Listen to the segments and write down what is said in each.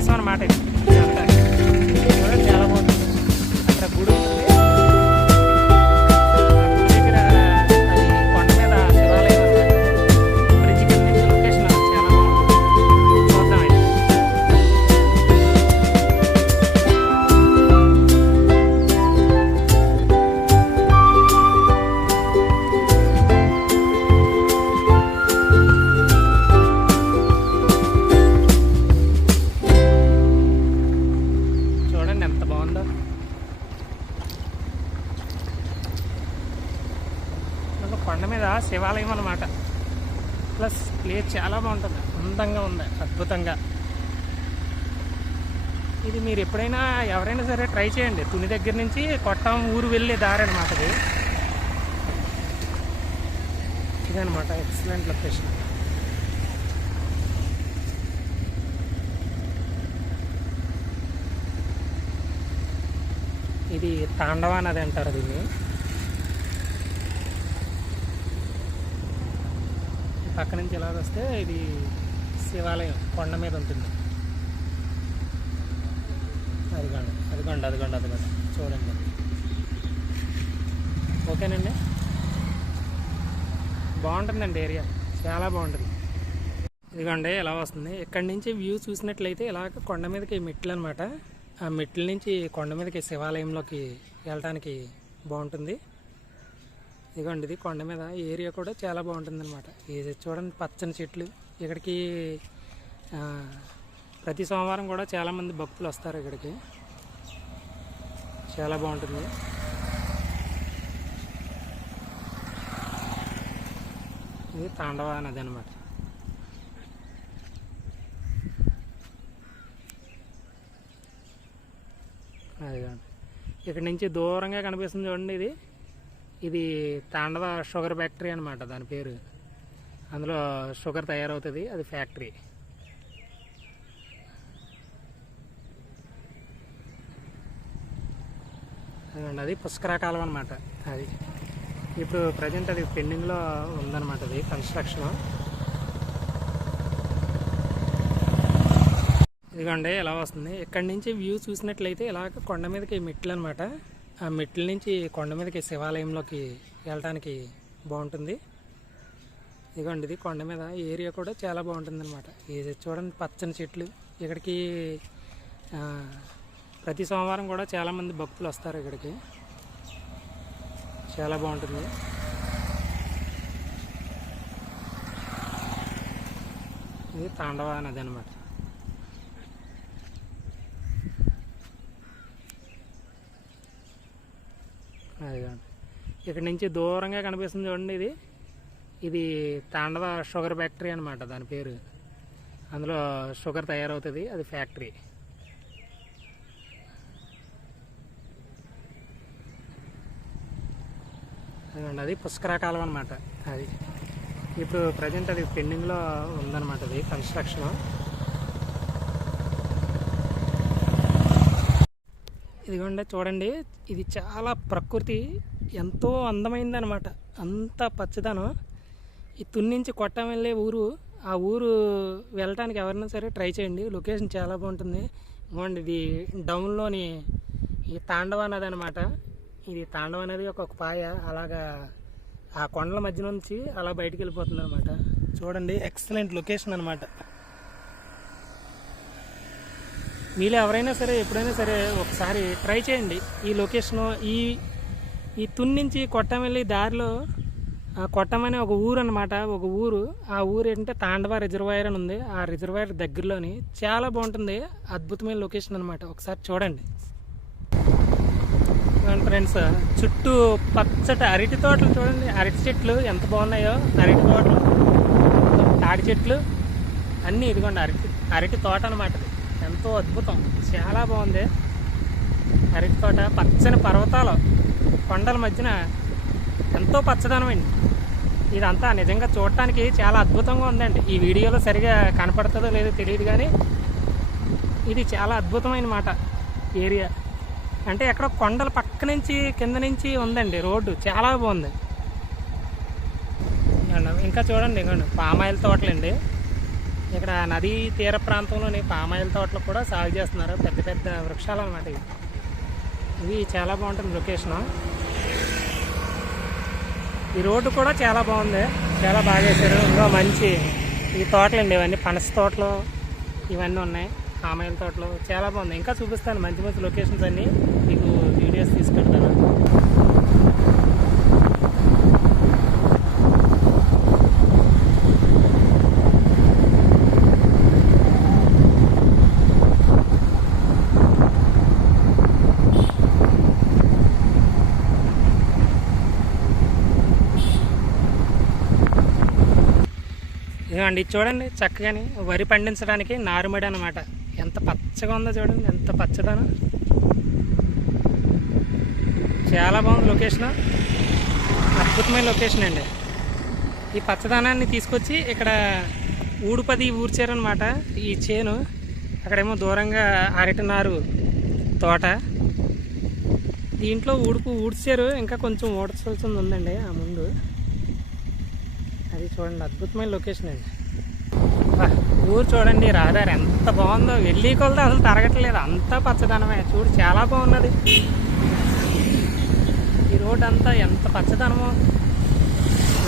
ప్రదేశం అన్నమాట ఇది. ఇదంతా చూడండి చాలా బాగుంటుంది. అక్కడ గుడి ఉంది. ఆ గుడి దగ్గర అది కొండ మీద శివాలయం అన్నమాట. బ్రిడ్జ్ కింద నుంచి లొకేషన్ చాలా బాగుంటుంది. చూద్దాం అయితే. చూడండి ఎంత బాగుందో. ఒక కొండ మీద శివాలయం అన్నమాట. ప్లస్ ప్లేస్ చాలా బాగుంటుంది, అందంగా ఉంది, అద్భుతంగా. ఇది మీరు ఎప్పుడైనా ఎవరైనా సరే ట్రై చేయండి. తుని దగ్గర నుంచి కొట్టం ఊరు వెళ్ళే దారి అనమాట ఇది. ఇదనమాట ఎక్సలెంట్ లొకేషన్. ఇది తాండవ నది అంటారు దీన్ని. పక్క నుంచి ఎలాగ వస్తే ఇది శివాలయం కొండ మీద ఉంటుంది. అదిగోండి అదిగోండి అదిగోండి అదిగోండి చూడండి. ఓకేనండి, బాగుంటుందండి ఏరియా, చాలా బాగుంటుంది. ఇదిగోండి ఎలా వస్తుంది. ఇక్కడి నుంచి వ్యూ చూసినట్లయితే ఇలాగ కొండ మీదకి మెట్లు అనమాట. ఆ మెట్ల నుంచి కొండ మీదకి శివాలయంలోకి వెళ్ళడానికి బాగుంటుంది. ఇదిగోండి ఇది కొండ మీద ఏరియా కూడా చాలా బాగుంటుంది అనమాట. ఇది చూడండి పచ్చని చెట్లు. ఇక్కడికి ప్రతి సోమవారం కూడా చాలామంది భక్తులు వస్తారు ఇక్కడికి. చాలా బాగుంటుంది. ఇది తాండవ నది అనమాట. అదిగోండి ఇక్కడ నుంచి దూరంగా కనిపిస్తుంది చూడండి. ఇది తాండవ షుగర్ ఫ్యాక్టరీ అనమాట దాని పేరు. అందులో షుగర్ తయారవుతుంది, అది ఫ్యాక్టరీ. అదిగోండి అది పుష్కరాకాలం అనమాట. అది ఇప్పుడు ప్రజెంట్ అది పెండింగ్లో ఉందన్నమాట. అది కన్స్ట్రక్షన్. ఇదిగోండి ఎలా వస్తుంది. ఇక్కడి నుంచి వ్యూ చూసినట్లయితే ఇలాగ కొండ మీదకి మెట్లు అనమాట. ఆ మెట్ల నుంచి కొండ మీదకి శివాలయంలోకి వెళ్ళడానికి బాగుంటుంది. ఇదిగోండి ఇది కొండ మీద ఏరియా కూడా చాలా బాగుంటుంది అనమాట. ఇది చూడండి పచ్చని చెట్లు. ఇక్కడికి ప్రతి సోమవారం కూడా చాలామంది భక్తులు వస్తారు ఇక్కడికి. చాలా బాగుంటుంది. ఇది తాండవ నది అనమాట. అదిగోండి ఇక్కడ నుంచి దూరంగా కనిపిస్తుంది చూడండి. ఇది తాండవ షుగర్ ఫ్యాక్టరీ అనమాట దాని పేరు. అందులో షుగర్ తయారవుతుంది, అది ఫ్యాక్టరీ. అదిగోండి అది పుష్కరాకాలం అనమాట. అది ఇప్పుడు ప్రజెంట్ అది పెండింగ్లో ఉందన్నమాట. అది కన్స్ట్రక్షన్. ఇదిగోండి చూడండి, ఇది చాలా ప్రకృతి ఎంతో అందమైందనమాట. అంత పచ్చదనం. ఈ తుని నుంచి కొట్టం వెళ్ళే ఊరు, ఆ ఊరు వెళ్ళటానికి ఎవరైనా సరే ట్రై చేయండి. లొకేషన్ చాలా బాగుంటుంది. ఇదిగోండి ఇది డౌన్లోని ఈ తాండవ నది అనమాట. ఇది తాండవ నది ఒక పాయ అలాగా ఆ కొండల మధ్య నుంచి అలా బయటికి వెళ్ళిపోతుంది అనమాట. చూడండి ఎక్సలెంట్ లొకేషన్ అనమాట. మీలో ఎవరైనా సరే ఎప్పుడైనా సరే ఒకసారి ట్రై చేయండి ఈ లొకేషను. ఈ తుని నుంచి కొట్టం వెళ్ళి దారిలో కొట్టం అనే ఒక ఊరు అనమాట. ఒక ఊరు, ఆ ఊరు ఏంటంటే తాండవ రిజర్వాయర్ అని ఉంది. ఆ రిజర్వాయర్ దగ్గరలోని చాలా బాగుంటుంది, అద్భుతమైన లొకేషన్ అనమాట. ఒకసారి చూడండి ఫ్రెండ్స్. చుట్టూ పచ్చటి అరటి తోటలు చూడండి. అరటి చెట్లు ఎంత బాగున్నాయో. అరటి తోటలు, తాడి చెట్లు అన్నీ. ఇదిగోండి అరటి తోట అనమాట. ఎంతో అద్భుతం, చాలా బాగుంది అరటి తోట. పచ్చని పర్వతాలు, కొండల మధ్యన ఎంతో పచ్చదనం అండి. ఇదంతా నిజంగా చూడటానికి చాలా అద్భుతంగా ఉందండి. ఈ వీడియోలో సరిగా కనపడుతుందో లేదో తెలియదు కానీ ఇది చాలా అద్భుతమైన మాట ఏరియా. అంటే ఎక్కడ కొండల పక్క నుంచి కింద నుంచి ఉందండి రోడ్డు, చాలా బాగుంది. ఇంకా చూడండి ఇవ్వండి పామాయిల్ తోటలండి. ఇక్కడ నదీ తీర ప్రాంతంలోని పామాయిల తోటలు కూడా సాగు చేస్తున్నారు. పెద్ద పెద్ద వృక్షాలు అన్నమాట ఇవి. ఇవి చాలా బాగుంటుంది లొకేషను. ఈ రోడ్డు కూడా చాలా బాగుంది, చాలా బాగా వేశారు. ఇంకా మంచి ఈ తోటలు అండి, ఇవన్నీ పనస తోటలు ఇవన్నీ ఉన్నాయి, పామాయిల తోటలు చాలా బాగుంది. ఇంకా చూపిస్తాను మంచి మంచి లొకేషన్స్ అన్నీ మీకు వీడియోస్ తీసుకెళ్తాను. ఇదిగోండి చూడండి, చక్కగాని వరి పండించడానికి నారుమడి అనమాట. ఎంత పచ్చగా ఉందో చూడండి, ఎంత పచ్చదనం. చాలా బాగుంది లొకేషన్, అద్భుతమైన లొకేషన్ అండి. ఈ పచ్చదనాన్ని తీసుకొచ్చి ఇక్కడ ఊడుపది ఊడ్చారనమాట. ఈ చేను అక్కడేమో దూరంగా అరటినారు తోట, దీంట్లో ఊడ్చారు. ఇంకా కొంచెం ఊడ్చాల్సింది ఉందండి ఆ ముందు. అది చూడండి, అద్భుతమైన లొకేషన్ అండి. ఊరు చూడండి, రహదారి ఎంత బాగుందో, వెళ్ళి కొలతో అసలు తరగట్లేదు, అంతా పచ్చదనమే. చూడు చాలా బాగున్నది ఈ రోడ్ అంతా, ఎంత పచ్చదనమో,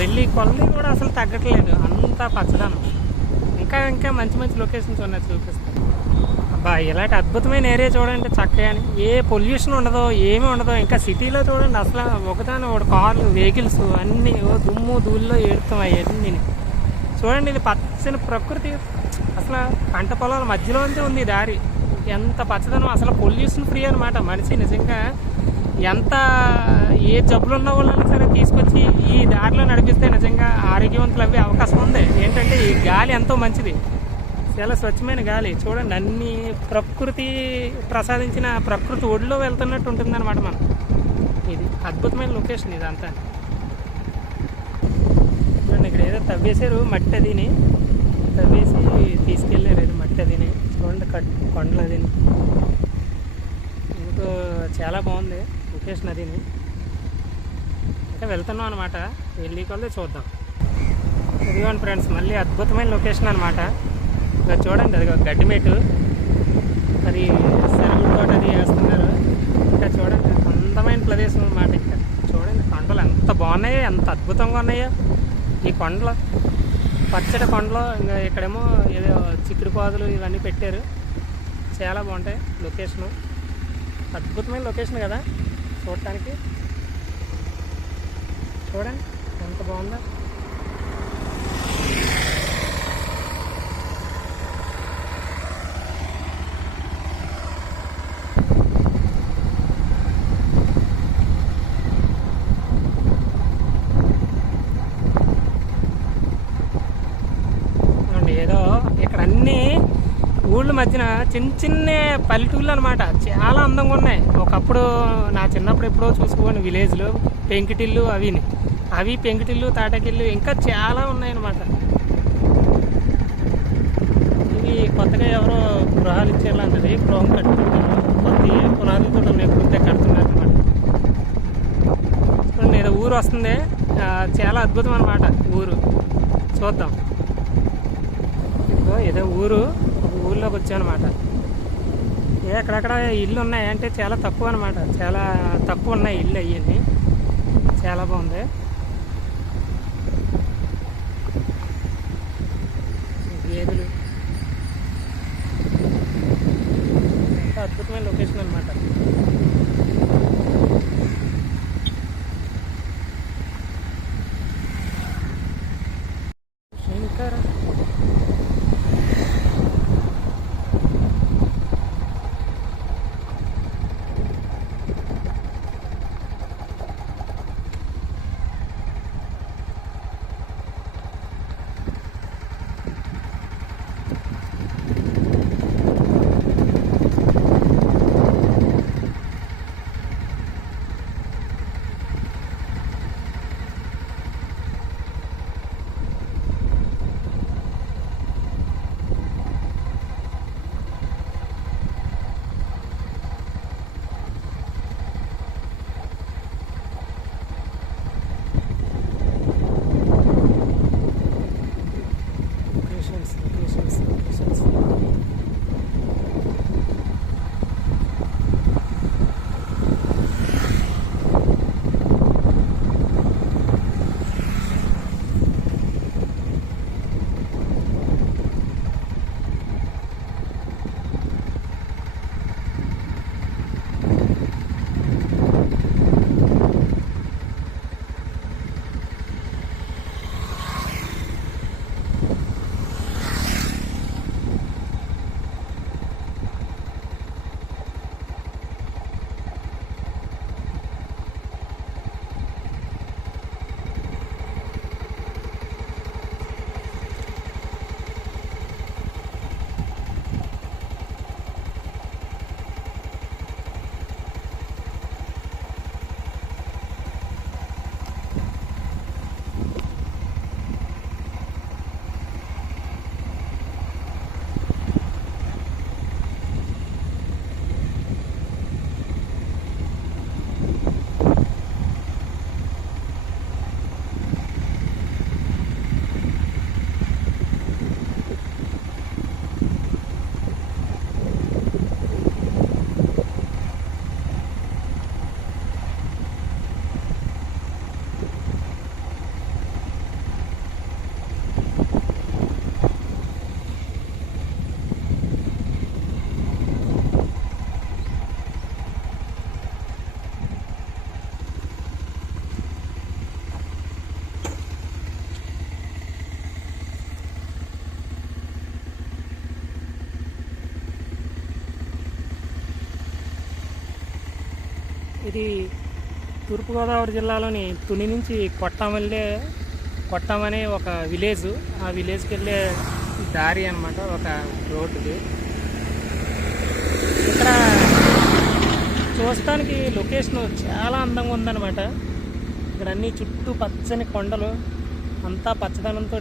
వెళ్ళి కొలది కూడా అసలు తగ్గట్లేదు, అంతా పచ్చదనం. ఇంకా ఇంకా మంచి మంచి లొకేషన్స్ ఉన్నాయి, చూపిస్తాను. అబ్బా ఇలాంటి అద్భుతమైన ఏరియా చూడండి, చక్కగా ఏ పొల్యూషన్ ఉండదో, ఏమీ ఉండదో. ఇంకా సిటీలో చూడండి అసలు ఒకదాని ఒక కార్లు వెహికల్స్ అన్నీ దుమ్ము ధూళిలో ఏడుతాయి అన్నీ. చూడండి ఇది పచ్చని ప్రకృతి, అసలు పంట పొలాల మధ్యలోంచే ఉంది ఈ దారి. ఎంత పచ్చదనం, అసలు పొల్యూషన్ ఫ్రీ అనమాట. మనిషి నిజంగా ఎంత ఏ జబ్బులు ఉన్న వాళ్ళని సరే తీసుకొచ్చి ఈ దారిలో నడిపిస్తే నిజంగా ఆరోగ్యవంతులు అవ్వే అవకాశం ఉంది. ఏంటంటే ఈ గాలి ఎంతో మంచిది, చాలా స్వచ్ఛమైన గాలి. చూడండి అన్ని ప్రకృతి ప్రసాదించిన ప్రకృతి ఒడిలో వెళ్తున్నట్టు ఉంటుంది అనమాట మనం. ఇది అద్భుతమైన లొకేషన్ ఇదంతా. చూడండి ఇక్కడ ఏదో తవ్వేశారు, మట్టి అదిని తవ్వేసి తీసుకెళ్ళారు, ఇది మట్టి అదిని. చూడండి కొండలు అదిని, ఇంకో చాలా బాగుంది లొకేషన్ అదిని. ఇంకా వెళ్తున్నాం అనమాట, వెళ్ళి కొలది చూద్దాం. ఇదిగోండి ఫ్రెండ్స్, మళ్ళీ అద్భుతమైన లొకేషన్ అనమాట. ఇక్కడ చూడండి అది గడ్డిమేటు, అది సెలవు తోట అది వేస్తున్నారు. ఇంకా చూడండి అందమైన ప్రదేశం అన్నమాట. ఇక్కడ చూడండి కొండలు ఎంత బాగున్నాయో, ఎంత అద్భుతంగా ఉన్నాయో ఈ కొండలు, పచ్చడి కొండలు. ఇంకా ఇక్కడేమో ఏదో చిక్కుడు పాదులు ఇవన్నీ పెట్టారు, చాలా బాగుంటాయి లొకేషను. అద్భుతమైన లొకేషన్ కదా చూడటానికి. చూడండి ఎంత బాగుందో. ఏదో ఇక్కడ అన్నీ ఊళ్ళ మధ్యన చిన్న చిన్న పల్లెటూళ్ళు అనమాట, చాలా అందంగా ఉన్నాయి. ఒకప్పుడు నా చిన్నప్పుడు ఎప్పుడో చూసుకోండి విలేజ్లో పెంకిటిల్లు అవి పెంకిటిల్లు, తాటకిల్లు ఇంకా చాలా ఉన్నాయన్నమాట. ఇవి కొత్తగా ఎవరో గృహాలు ఇచ్చేలాంటిది, గృహం కట్టుకుంటున్నారు, కొత్త పునాదులతో ఉన్నాయి, కొత్త కడుతున్నారు అనమాట. చూడండి ఏదో ఊరు వస్తుంది, చాలా అద్భుతం అనమాట ఊరు. చూద్దాం, ఏదో ఊళ్ళోకి వచ్చామన్నమాట. ఎక్కడెక్కడ ఇల్లు ఉన్నాయి అంటే చాలా తక్కువ అనమాట, చాలా తక్కువ ఉన్నాయి ఇల్లు అయ్యింది. చాలా బాగుంది, గేదెలు, ఎంత అద్భుతమైన లొకేషన్ అనమాట. శంకర ఇది తూర్పుగోదావరి జిల్లాలోని తుని నుంచి కొట్టం అనే ఒక విలేజ్. ఆ విలేజ్కి వెళ్ళే దారి అన్నమాట, ఒక రోడ్డుది. ఇక్కడ చూడటానికి లొకేషన్ చాలా అందంగా ఉందన్నమాట. ఇక్కడ అన్ని చుట్టూ పచ్చని కొండలు, అంతా పచ్చదనంతో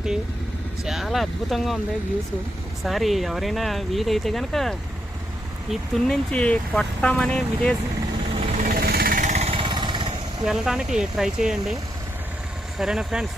చాలా అద్భుతంగా ఉంది వ్యూస్. ఒకసారి ఎవరైనా వీలైతే కనుక ఈ తుని నుంచి కొట్టం అనే విలేజ్ వెళ్ళడానికి ట్రై చేయండి. సరేనా ఫ్రెండ్స్?